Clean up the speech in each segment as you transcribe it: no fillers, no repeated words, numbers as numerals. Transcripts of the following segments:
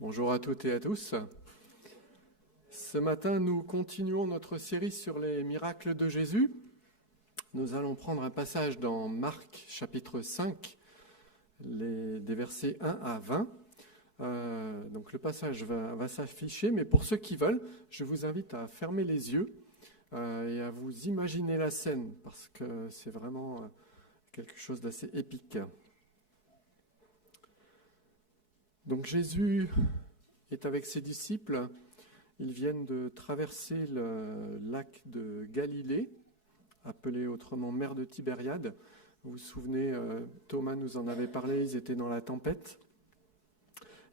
Bonjour à toutes et à tous. Ce matin, nous continuons notre série sur les miracles de Jésus. Nous allons prendre un passage dans Marc chapitre 5, des versets 1 à 20. Donc le passage va s'afficher, mais pour ceux qui veulent, je vous invite à fermer les yeux et à vous imaginer la scène, parce que c'est vraiment quelque chose d'assez épique. Donc Jésus est avec ses disciples. Ils viennent de traverser le lac de Galilée, appelé autrement mer de Tibériade. Vous vous souvenez, Thomas nous en avait parlé, ils étaient dans la tempête.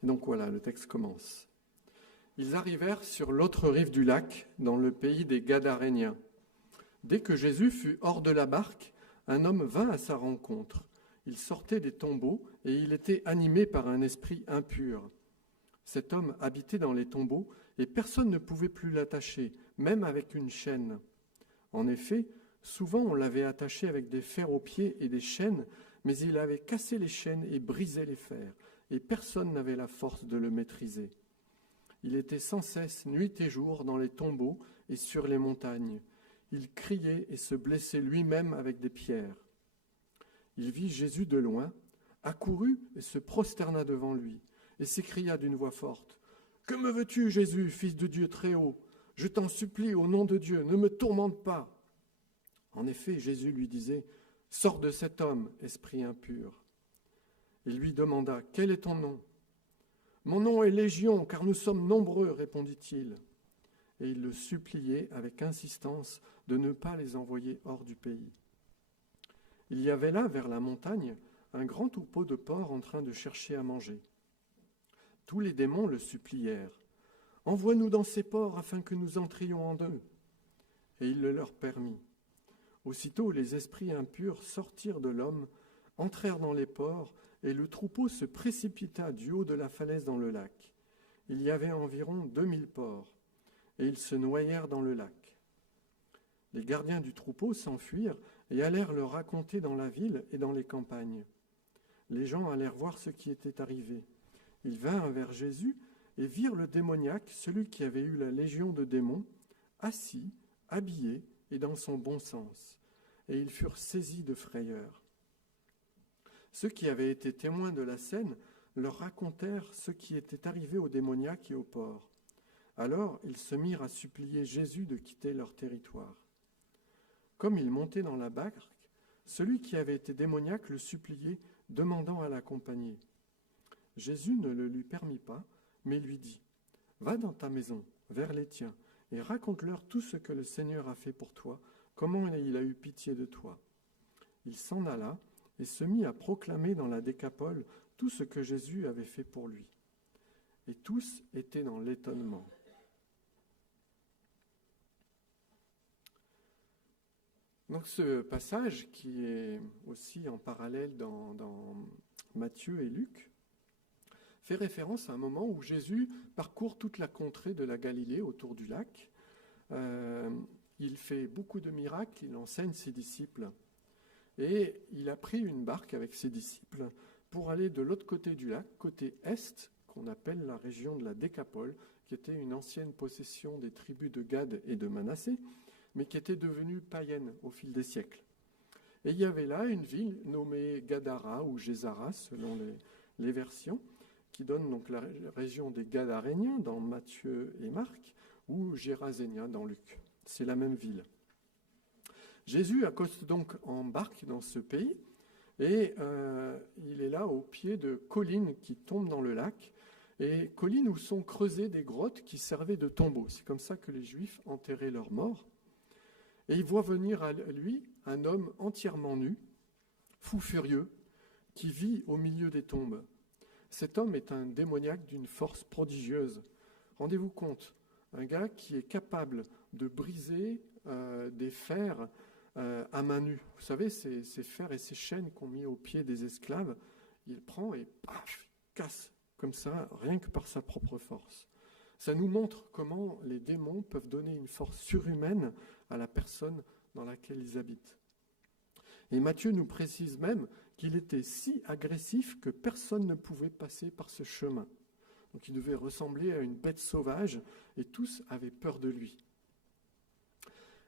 Et donc voilà, le texte commence. Ils arrivèrent sur l'autre rive du lac, dans le pays des Gadaréniens. Dès que Jésus fut hors de la barque, un homme vint à sa rencontre. Il sortait des tombeaux et il était animé par un esprit impur. Cet homme habitait dans les tombeaux et personne ne pouvait plus l'attacher, même avec une chaîne. En effet, souvent on l'avait attaché avec des fers aux pieds et des chaînes, mais il avait cassé les chaînes et brisé les fers, et personne n'avait la force de le maîtriser. Il était sans cesse, nuit et jour, dans les tombeaux et sur les montagnes. Il criait et se blessait lui-même avec des pierres. Il vit Jésus de loin, accourut et se prosterna devant lui, et s'écria d'une voix forte : « Que me veux-tu, Jésus, fils de Dieu très haut ? Je t'en supplie, au nom de Dieu, ne me tourmente pas. » En effet, Jésus lui disait : « Sors de cet homme, esprit impur. » Il lui demanda : « Quel est ton nom ? » ?»« Mon nom est Légion, car nous sommes nombreux, répondit-il. Et il le suppliait avec insistance de ne pas les envoyer hors du pays. Il y avait là, vers la montagne, un grand troupeau de porcs en train de chercher à manger. Tous les démons le supplièrent : « Envoie-nous dans ces porcs afin que nous entrions en eux. » Et il le leur permit. Aussitôt, les esprits impurs sortirent de l'homme, entrèrent dans les porcs, et le troupeau se précipita du haut de la falaise dans le lac. Il y avait environ 2000 porcs, et ils se noyèrent dans le lac. Les gardiens du troupeau s'enfuirent et allèrent le raconter dans la ville et dans les campagnes. Les gens allèrent voir ce qui était arrivé. Ils vinrent vers Jésus et virent le démoniaque, celui qui avait eu la légion de démons, assis, habillé et dans son bon sens. Et ils furent saisis de frayeur. Ceux qui avaient été témoins de la scène leur racontèrent ce qui était arrivé au démoniaque et aux porcs. Alors ils se mirent à supplier Jésus de quitter leur territoire. Comme il montait dans la barque, celui qui avait été démoniaque le suppliait, demandant à l'accompagner. Jésus ne le lui permit pas, mais lui dit : « Va dans ta maison, vers les tiens, et raconte-leur tout ce que le Seigneur a fait pour toi, comment il a eu pitié de toi. » Il s'en alla et se mit à proclamer dans la Décapole tout ce que Jésus avait fait pour lui. Et tous étaient dans l'étonnement. Donc ce passage, qui est aussi en parallèle dans Matthieu et Luc, fait référence à un moment où Jésus parcourt toute la contrée de la Galilée autour du lac. Il fait beaucoup de miracles, il enseigne ses disciples. Et il a pris une barque avec ses disciples pour aller de l'autre côté du lac, côté est, qu'on appelle la région de la Décapole, qui était une ancienne possession des tribus de Gad et de Manassé, mais qui était devenue païenne au fil des siècles. Et il y avait là une ville nommée Gadara ou Gézara, selon les versions, qui donne donc la région des Gadaréniens dans Matthieu et Marc, ou Géraséniens dans Luc. C'est la même ville. Jésus accoste donc en barque dans ce pays, et il est là au pied de collines qui tombent dans le lac, et collines où sont creusées des grottes qui servaient de tombeaux. C'est comme ça que les Juifs enterraient leurs morts. Et il voit venir à lui un homme entièrement nu, fou furieux, qui vit au milieu des tombes. Cet homme est un démoniaque d'une force prodigieuse. Rendez-vous compte, un gars qui est capable de briser des fers à main nue. Vous savez, ces fers et ces chaînes qu'on met aux pieds des esclaves, il prend et paf, casse comme ça, rien que par sa propre force. Ça nous montre comment les démons peuvent donner une force surhumaine à la personne dans laquelle ils habitent. Et Matthieu nous précise même qu'il était si agressif que personne ne pouvait passer par ce chemin. Donc il devait ressembler à une bête sauvage, et tous avaient peur de lui.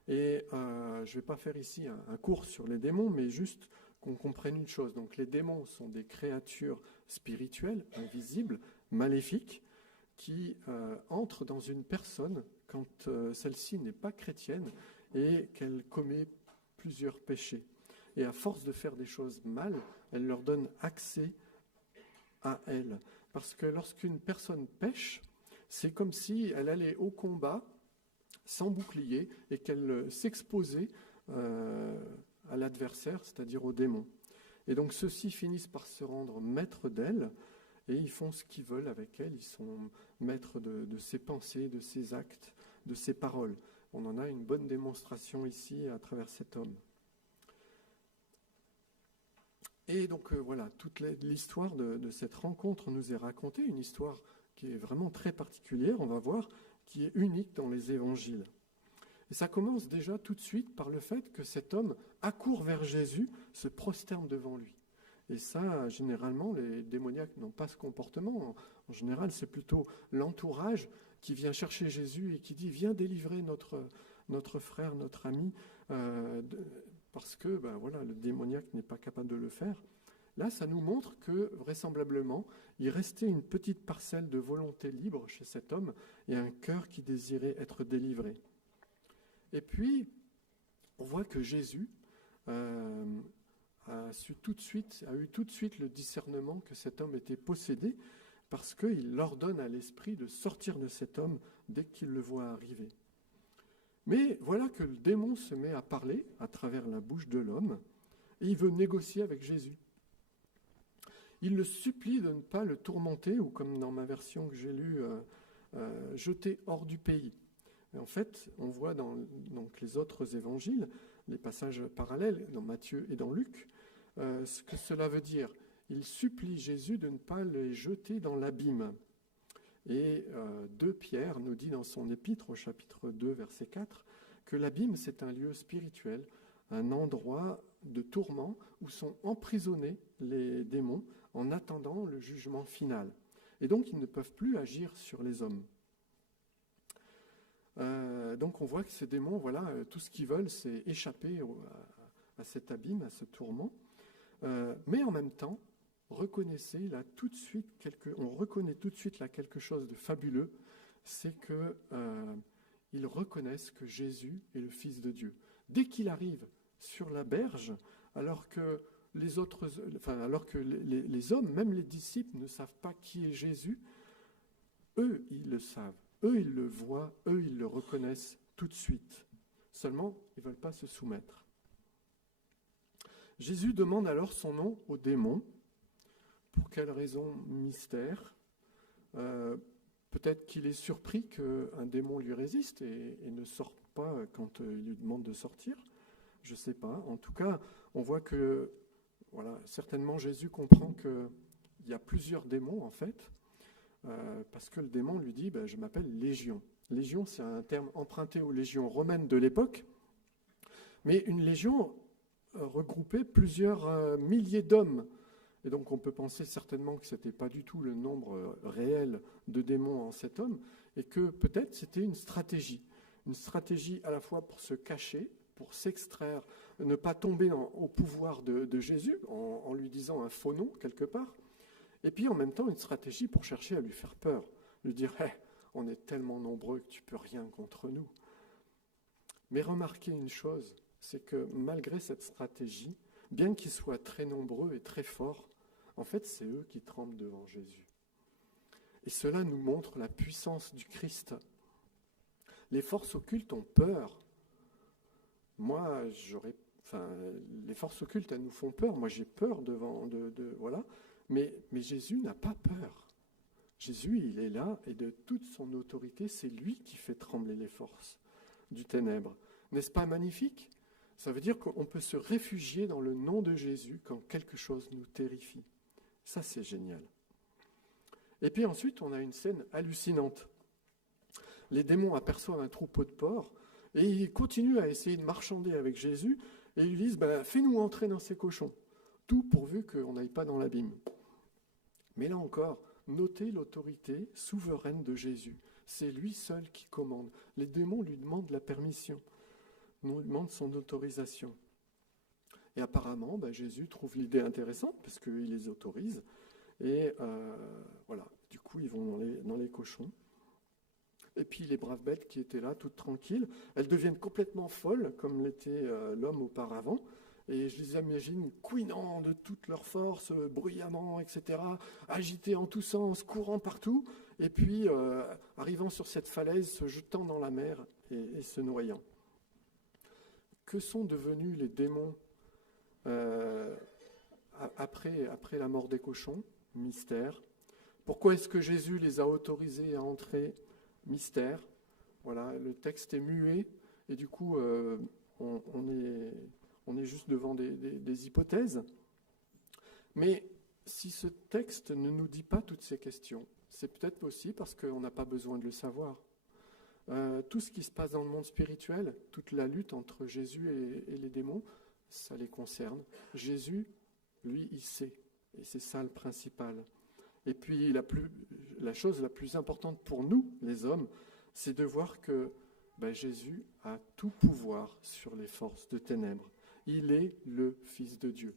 Et je ne vais pas faire ici un cours sur les démons, mais juste qu'on comprenne une chose. Donc les démons sont des créatures spirituelles, invisibles, maléfiques, qui entrent dans une personne quand celle-ci n'est pas chrétienne et qu'elle commet plusieurs péchés. Et à force de faire des choses mal, elle leur donne accès à elle. Parce que lorsqu'une personne pêche, c'est comme si elle allait au combat sans bouclier et qu'elle s'exposait à l'adversaire, c'est-à-dire au démon. Et donc ceux-ci finissent par se rendre maîtres d'elle et ils font ce qu'ils veulent avec elle. Ils sont maîtres de ses pensées, de ses actes, de ses paroles. On en a une bonne démonstration ici à travers cet homme. Et donc voilà, toute l'histoire de cette rencontre nous est racontée, une histoire qui est vraiment très particulière, on va voir, qui est unique dans les évangiles. Et ça commence déjà tout de suite par le fait que cet homme accourt vers Jésus, se prosterne devant lui. Et ça, généralement, les démoniaques n'ont pas ce comportement. En général, c'est plutôt l'entourage qui vient chercher Jésus et qui dit « Viens délivrer notre frère, notre ami », parce que voilà, le démoniaque n'est pas capable de le faire. Là, ça nous montre que, vraisemblablement, il restait une petite parcelle de volonté libre chez cet homme et un cœur qui désirait être délivré. Et puis, on voit que Jésus a eu tout de suite le discernement que cet homme était possédé, parce qu'il ordonne à l'esprit de sortir de cet homme dès qu'il le voit arriver. Mais voilà que le démon se met à parler à travers la bouche de l'homme, et il veut négocier avec Jésus. Il le supplie de ne pas le tourmenter, ou comme dans ma version que j'ai lue, jeter hors du pays. Et en fait, on voit dans les autres évangiles, les passages parallèles, dans Matthieu et dans Luc, ce que cela veut dire. Il supplie Jésus de ne pas les jeter dans l'abîme. Et 2 Pierre nous dit dans son épître, au chapitre 2, verset 4, que l'abîme, c'est un lieu spirituel, un endroit de tourment où sont emprisonnés les démons en attendant le jugement final. Et donc, ils ne peuvent plus agir sur les hommes. Donc, on voit que ces démons, voilà, tout ce qu'ils veulent, c'est échapper à cet abîme, à ce tourment. Mais en même temps, on reconnaît tout de suite là quelque chose de fabuleux, c'est qu'ils reconnaissent que Jésus est le Fils de Dieu. Dès qu'il arrive sur la berge, alors que les hommes, même les disciples, ne savent pas qui est Jésus, eux, ils le savent. Eux, ils le voient, eux, ils le reconnaissent tout de suite. Seulement, ils ne veulent pas se soumettre. Jésus demande alors son nom au démon. Pour quelle raison? Mystère. Peut-être qu'il est surpris qu'un démon lui résiste et ne sort pas quand il lui demande de sortir. Je ne sais pas. En tout cas, on voit que, certainement Jésus comprend qu'il y a plusieurs démons en fait, parce que le démon lui dit « je m'appelle Légion ». Légion, c'est un terme emprunté aux légions romaines de l'époque, mais une légion regroupait plusieurs milliers d'hommes. Et donc on peut penser certainement que ce n'était pas du tout le nombre réel de démons en cet homme, et que peut-être c'était une stratégie à la fois pour se cacher, pour s'extraire, ne pas tomber au pouvoir de Jésus en lui disant un faux nom quelque part, et puis en même temps une stratégie pour chercher à lui faire peur, lui dire hey, on est tellement nombreux que tu peux rien contre nous. Mais remarquez une chose, c'est que malgré cette stratégie, bien qu'ils soient très nombreux et très forts, en fait c'est eux qui tremblent devant Jésus. Et cela nous montre la puissance du Christ. Les forces occultes ont peur. Moi, les forces occultes, elles nous font peur. Moi, j'ai peur voilà. Mais Jésus n'a pas peur. Jésus, il est là, et de toute son autorité, c'est lui qui fait trembler les forces du ténèbre. N'est-ce pas magnifique? Ça veut dire qu'on peut se réfugier dans le nom de Jésus quand quelque chose nous terrifie. Ça, c'est génial. Et puis ensuite, on a une scène hallucinante. Les démons aperçoivent un troupeau de porcs et ils continuent à essayer de marchander avec Jésus et ils lui disent « fais-nous entrer dans ces cochons », tout pourvu qu'on n'aille pas dans l'abîme. Mais là encore, notez l'autorité souveraine de Jésus. C'est lui seul qui commande. Les démons lui demandent la permission, lui demandent son autorisation. Et apparemment, Jésus trouve l'idée intéressante parce qu'il les autorise. Et voilà, du coup, ils vont dans les cochons. Et puis les braves bêtes qui étaient là, toutes tranquilles, elles deviennent complètement folles, comme l'était l'homme auparavant. Et je les imagine couinant de toute leur force, bruyamment, etc., agités en tous sens, courant partout, et puis arrivant sur cette falaise, se jetant dans la mer et se noyant. Que sont devenus les démons après la mort des cochons? Mystère. Pourquoi est-ce que Jésus les a autorisés à entrer? Mystère. Voilà, le texte est muet, et du coup, on est juste devant des hypothèses. Mais si ce texte ne nous dit pas toutes ces questions, c'est peut-être aussi parce qu'on n'a pas besoin de le savoir. Tout ce qui se passe dans le monde spirituel, toute la lutte entre Jésus et les démons, ça les concerne. Jésus, lui, il sait. Et c'est ça le principal. Et puis la chose la plus importante pour nous, les hommes, c'est de voir que Jésus a tout pouvoir sur les forces de ténèbres. Il est le Fils de Dieu.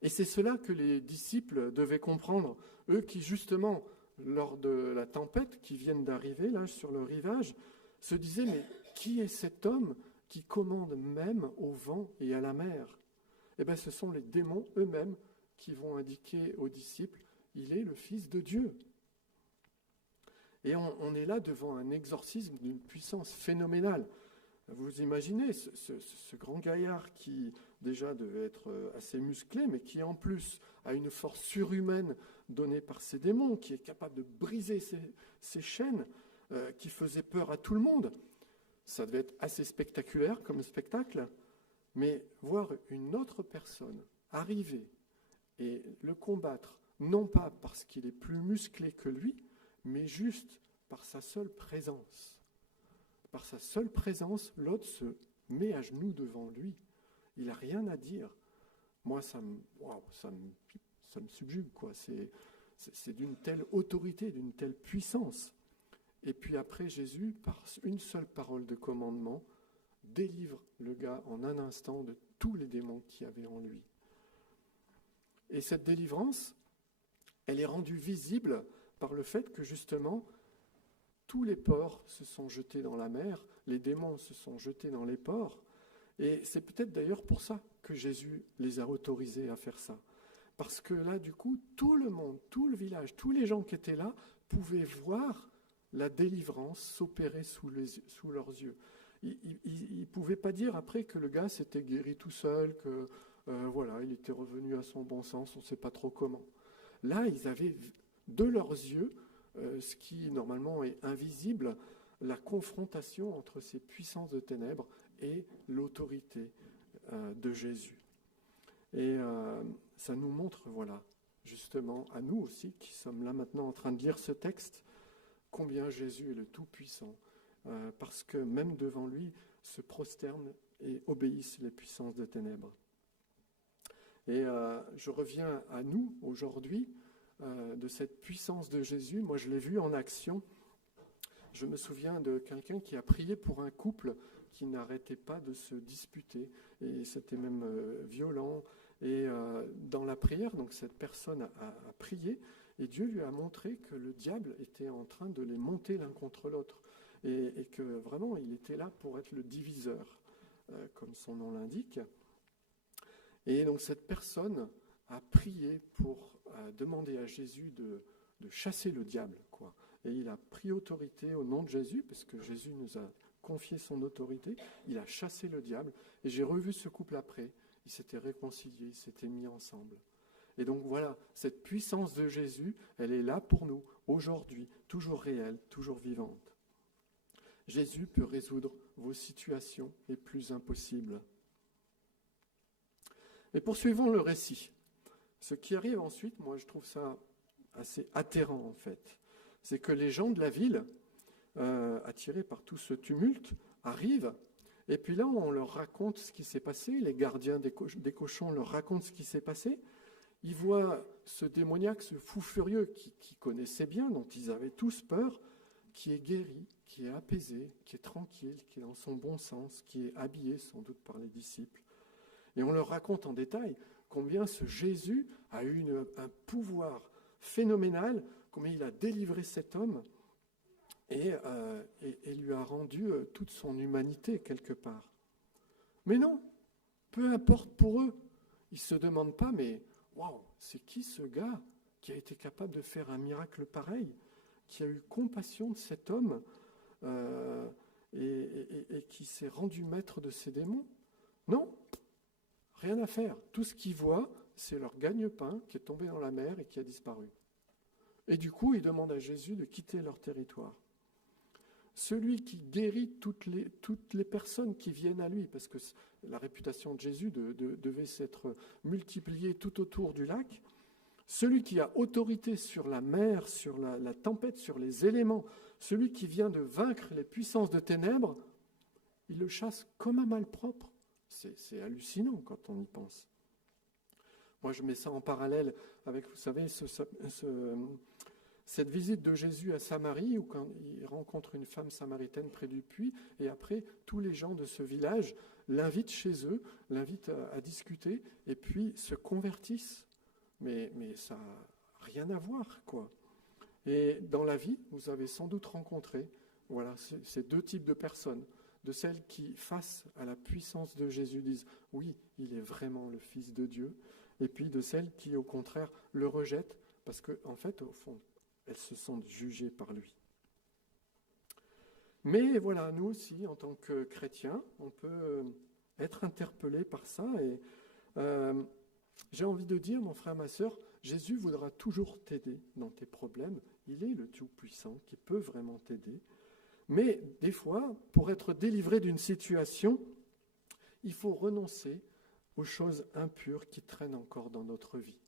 Et c'est cela que les disciples devaient comprendre, eux qui justement, lors de la tempête qui viennent d'arriver là sur le rivage, se disaient, mais qui est cet homme qui commande même au vent et à la mer? Eh bien, ce sont les démons eux-mêmes qui vont indiquer aux disciples, il est le Fils de Dieu. Et on est là devant un exorcisme d'une puissance phénoménale. Vous imaginez ce grand gaillard qui déjà devait être assez musclé, mais qui en plus a une force surhumaine donnée par ces démons, qui est capable de briser ces chaînes, qui faisait peur à tout le monde. Ça devait être assez spectaculaire comme spectacle, mais voir une autre personne arriver et le combattre, non pas parce qu'il est plus musclé que lui, mais juste par sa seule présence. Par sa seule présence, l'autre se met à genoux devant lui. Il n'a rien à dire. Moi, ça me subjugue, quoi. C'est d'une telle autorité, d'une telle puissance. Et puis après, Jésus, par une seule parole de commandement, délivre le gars en un instant de tous les démons qu'il y avait en lui. Et cette délivrance, elle est rendue visible par le fait que justement, tous les porcs se sont jetés dans la mer, les démons se sont jetés dans les ports, et c'est peut-être d'ailleurs pour ça que Jésus les a autorisés à faire ça. Parce que là, du coup, tout le monde, tout le village, tous les gens qui étaient là pouvaient voir la délivrance s'opérer sous leurs yeux. Ils ne pouvaient pas dire après que le gars s'était guéri tout seul, que il était revenu à son bon sens, on ne sait pas trop comment. Là, ils avaient de leurs yeux, ce qui normalement est invisible, la confrontation entre ces puissances de ténèbres et l'autorité de Jésus. Et ça nous montre, justement, à nous aussi, qui sommes là maintenant en train de lire ce texte, combien Jésus est le Tout-Puissant, parce que même devant lui se prosternent et obéissent les puissances de ténèbres. Et je reviens à nous aujourd'hui, de cette puissance de Jésus. Moi, je l'ai vu en action. Je me souviens de quelqu'un qui a prié pour un couple qui n'arrêtait pas de se disputer, et c'était même violent. Et dans la prière, donc cette personne a prié, et Dieu lui a montré que le diable était en train de les monter l'un contre l'autre, et que vraiment, il était là pour être le diviseur, comme son nom l'indique. Et donc cette personne a prié pour demander à Jésus de chasser le diable, quoi. Et il a pris autorité au nom de Jésus, parce que Jésus nous a confié son autorité. Il a chassé le diable. Et j'ai revu ce couple après. Ils s'étaient réconciliés, ils s'étaient mis ensemble. Et donc voilà, cette puissance de Jésus, elle est là pour nous, aujourd'hui, toujours réelle, toujours vivante. Jésus peut résoudre vos situations les plus impossibles. Mais poursuivons le récit. Ce qui arrive ensuite, moi je trouve ça assez atterrant en fait. C'est que les gens de la ville, attirés par tout ce tumulte, arrivent, et puis là on leur raconte ce qui s'est passé, les gardiens des cochons leur racontent ce qui s'est passé, ils voient ce démoniaque, ce fou furieux qui connaissait bien, dont ils avaient tous peur, qui est guéri, qui est apaisé, qui est tranquille, qui est dans son bon sens, qui est habillé sans doute par les disciples. Et on leur raconte en détail combien ce Jésus a eu un pouvoir phénoménal, combien il a délivré cet homme et lui a rendu toute son humanité quelque part. Mais non, peu importe pour eux. Ils ne se demandent pas, mais waouh, c'est qui ce gars qui a été capable de faire un miracle pareil, qui a eu compassion de cet homme et qui s'est rendu maître de ses démons? Non, rien à faire. Tout ce qu'ils voient, c'est leur gagne-pain qui est tombé dans la mer et qui a disparu. Et du coup, ils demandent à Jésus de quitter leur territoire. Celui qui guérit toutes les personnes qui viennent à lui, parce que la réputation de Jésus devait s'être multipliée tout autour du lac, celui qui a autorité sur la mer, sur la tempête, sur les éléments, celui qui vient de vaincre les puissances de ténèbres, il le chasse comme un malpropre. C'est hallucinant quand on y pense. Moi, je mets ça en parallèle avec, vous savez, cette visite de Jésus à Samarie, où quand il rencontre une femme samaritaine près du puits, et après, tous les gens de ce village l'invitent chez eux, l'invitent à discuter, et puis se convertissent. Mais ça n'a rien à voir, quoi. Et dans la vie, vous avez sans doute rencontré ces deux types de personnes. De celles qui, face à la puissance de Jésus, disent « Oui, il est vraiment le Fils de Dieu », et puis de celles qui, au contraire, le rejettent, parce qu'en fait, au fond, elles se sentent jugées par lui. Mais voilà, nous aussi, en tant que chrétiens, on peut être interpellés par ça, et j'ai envie de dire, mon frère, ma sœur, Jésus voudra toujours t'aider dans tes problèmes. Il est le Tout-Puissant qui peut vraiment t'aider. Mais des fois, pour être délivré d'une situation, il faut renoncer aux choses impures qui traînent encore dans notre vie.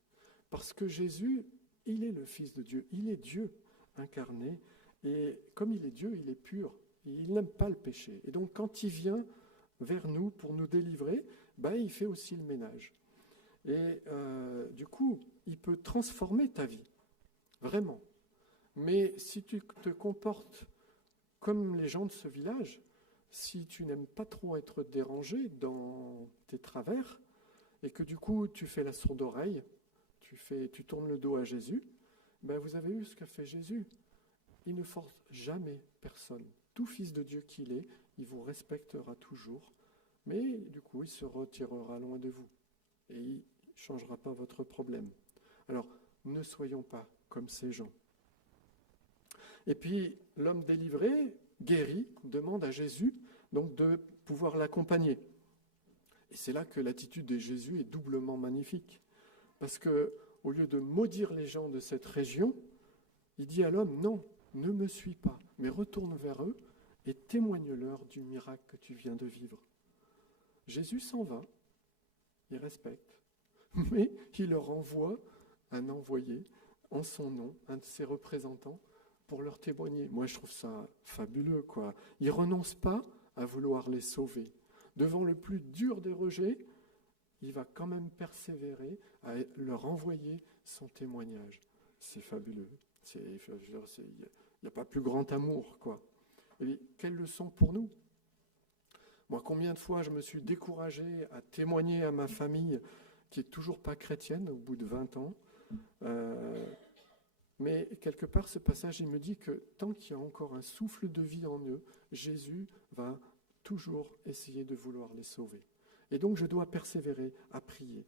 Parce que Jésus, il est le Fils de Dieu, il est Dieu incarné, et comme il est Dieu, il est pur, il n'aime pas le péché. Et donc quand il vient vers nous pour nous délivrer, il fait aussi le ménage. Et du coup, il peut transformer ta vie, vraiment. Mais si tu te comportes comme les gens de ce village, si tu n'aimes pas trop être dérangé dans tes travers, et que du coup tu fais la sourde oreille, tu tournes le dos à Jésus, vous avez vu ce que fait Jésus. Il ne force jamais personne. Tout fils de Dieu qu'il est, il vous respectera toujours, mais du coup il se retirera loin de vous, et il ne changera pas votre problème. Alors, ne soyons pas comme ces gens. Et puis, l'homme délivré, guéri, demande à Jésus donc de pouvoir l'accompagner. Et c'est là que l'attitude de Jésus est doublement magnifique. Parce que, au lieu de maudire les gens de cette région, il dit à l'homme, non, ne me suis pas, mais retourne vers eux et témoigne-leur du miracle que tu viens de vivre. Jésus s'en va, il respecte, mais il leur envoie un envoyé en son nom, un de ses représentants, pour leur témoigner. Moi, je trouve ça fabuleux, quoi. Il ne renonce pas à vouloir les sauver. Devant le plus dur des rejets, il va quand même persévérer à leur envoyer son témoignage. C'est fabuleux. Il n'y a pas plus grand amour, quoi. Et quelle leçon pour nous? Moi, combien de fois je me suis découragé à témoigner à ma famille qui est toujours pas chrétienne au bout de 20 ans. Mais quelque part, ce passage, il me dit que tant qu'il y a encore un souffle de vie en eux, Jésus va toujours essayer de vouloir les sauver. Et donc, je dois persévérer à prier.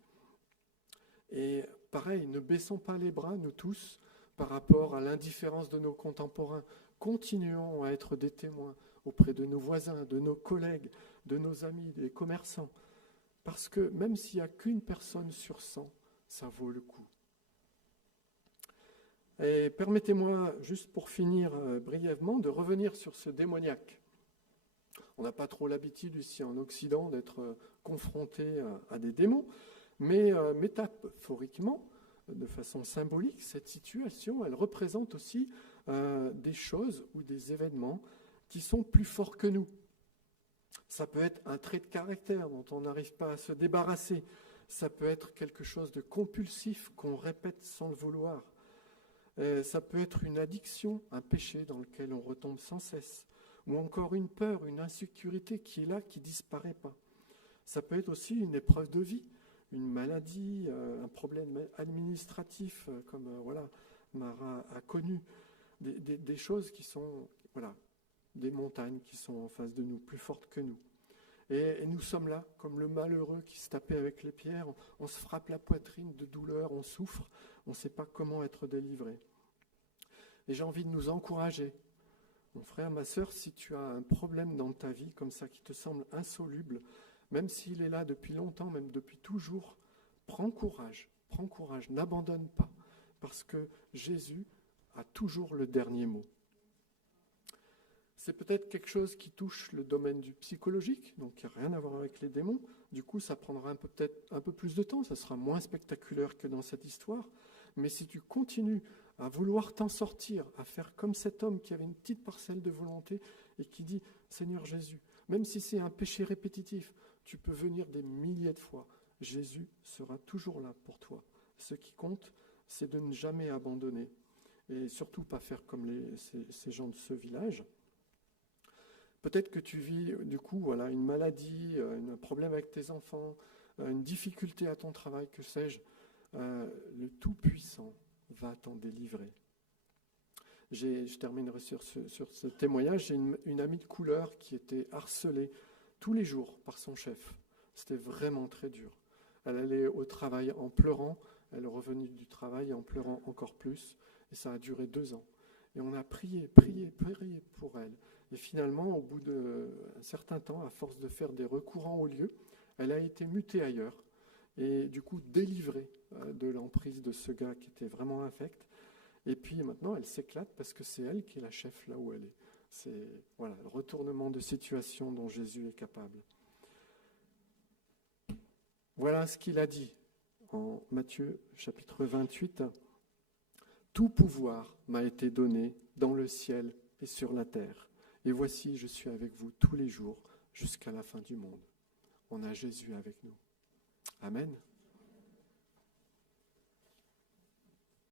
Et pareil, ne baissons pas les bras, nous tous, par rapport à l'indifférence de nos contemporains. Continuons à être des témoins auprès de nos voisins, de nos collègues, de nos amis, des commerçants. Parce que même s'il n'y a qu'une personne sur 100, ça vaut le coup. Et permettez-moi, juste pour finir brièvement, de revenir sur ce démoniaque. On n'a pas trop l'habitude ici en Occident d'être confronté à des démons, mais métaphoriquement, de façon symbolique, cette situation, elle représente aussi des choses ou des événements qui sont plus forts que nous. Ça peut être un trait de caractère dont on n'arrive pas à se débarrasser. Ça peut être quelque chose de compulsif qu'on répète sans le vouloir. Ça peut être une addiction, un péché dans lequel on retombe sans cesse. Ou encore une peur, une insécurité qui est là, qui ne disparaît pas. Ça peut être aussi une épreuve de vie, une maladie, un problème administratif, comme Mara a connu. Des choses qui sont, des montagnes qui sont en face de nous, plus fortes que nous. Et nous sommes là, comme le malheureux qui se tapait avec les pierres, on se frappe la poitrine de douleur, on souffre, on ne sait pas comment être délivré. Et j'ai envie de nous encourager. Mon frère, ma sœur, si tu as un problème dans ta vie comme ça qui te semble insoluble, même s'il est là depuis longtemps, même depuis toujours, prends courage, n'abandonne pas, parce que Jésus a toujours le dernier mot. C'est peut-être quelque chose qui touche le domaine du psychologique, donc qui n'a rien à voir avec les démons. Du coup, ça prendra peut-être un peu plus de temps, ça sera moins spectaculaire que dans cette histoire. Mais si tu continues à vouloir t'en sortir, à faire comme cet homme qui avait une petite parcelle de volonté et qui dit « Seigneur Jésus », même si c'est un péché répétitif, tu peux venir des milliers de fois. Jésus sera toujours là pour toi. Ce qui compte, c'est de ne jamais abandonner et surtout pas faire comme ces gens de ce village. Peut-être que tu vis du coup une maladie, un problème avec tes enfants, une difficulté à ton travail, que sais-je. Le Tout-Puissant va t'en délivrer. Je terminerai sur ce témoignage. J'ai une amie de couleur qui était harcelée tous les jours par son chef. C'était vraiment très dur. Elle allait au travail en pleurant, elle est revenue du travail en pleurant encore plus, et ça a duré 2 ans. Et on a prié pour elle. Et finalement, au bout d'un certain temps, à force de faire des recours en haut lieu, elle a été mutée ailleurs, et du coup délivrée de l'emprise de ce gars qui était vraiment infect. Et puis maintenant, elle s'éclate parce que c'est elle qui est la chef là où elle est. C'est le retournement de situation dont Jésus est capable. Voilà ce qu'il a dit en Matthieu chapitre 28. « Tout pouvoir m'a été donné dans le ciel et sur la terre. Et voici, je suis avec vous tous les jours jusqu'à la fin du monde. » On a Jésus avec nous. Amen.